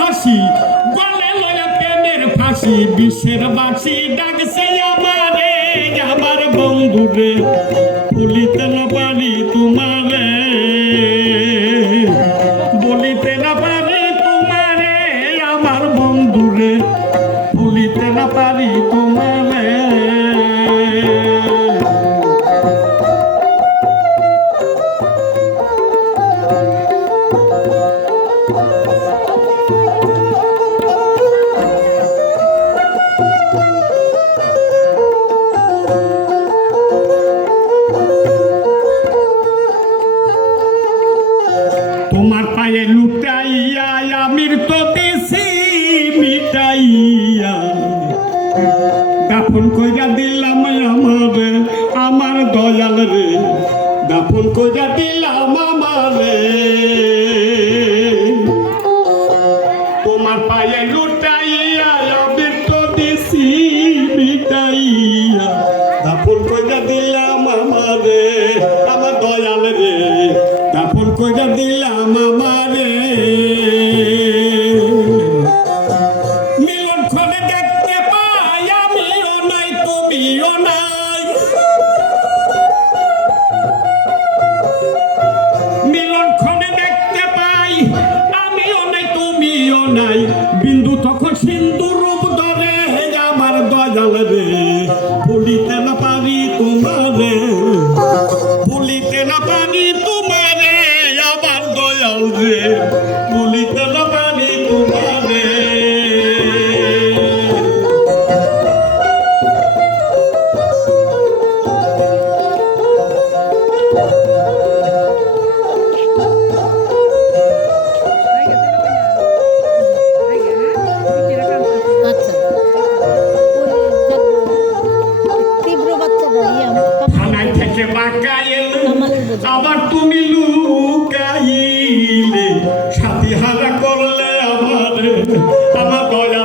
হাসি গলে লয়া প্রেমের ফাঁসি বিশ্বের বাসি ডাকছে আমারে আমার বন্ধুরে ভুলিতে না পারি তোমারে বলিতে না পারি তোমারে আমার বন্ধুরে ভুলিতে না পারি তোমারে তোমার পায়ে লুটাইয়া আমির তো দিছি মিটাইয়া দাফন কইরা দিলাম আমারে আমার দয়াল রে দাফন কইরা দিলাম আমারে তোমার পায়ে লুটাইয়া আমির তো দিছি মিটাইয়া দাফন কইরা দিলাম আমারে আমার দয়াল রে দাফন কইরা দিলাম আমারে মিলন করে দেখতে পাই আমিও নাই তুমিও নাই মিলন করে দেখতে পাই আমিও নাই তুমিও নাই বিন্দু তখন সিন্ধু রূপ ধরে আমার দয়াল রে ভুলিতে না পারি তোমারে ভুলিতে না পারি তোমারে আমার দয়াল রে ভুলিতে না পারি তোমারে থানায় থেকে বাঁকা এলো আবার তুমি লুকাইলে সাথী হারা করলে আমার দয়া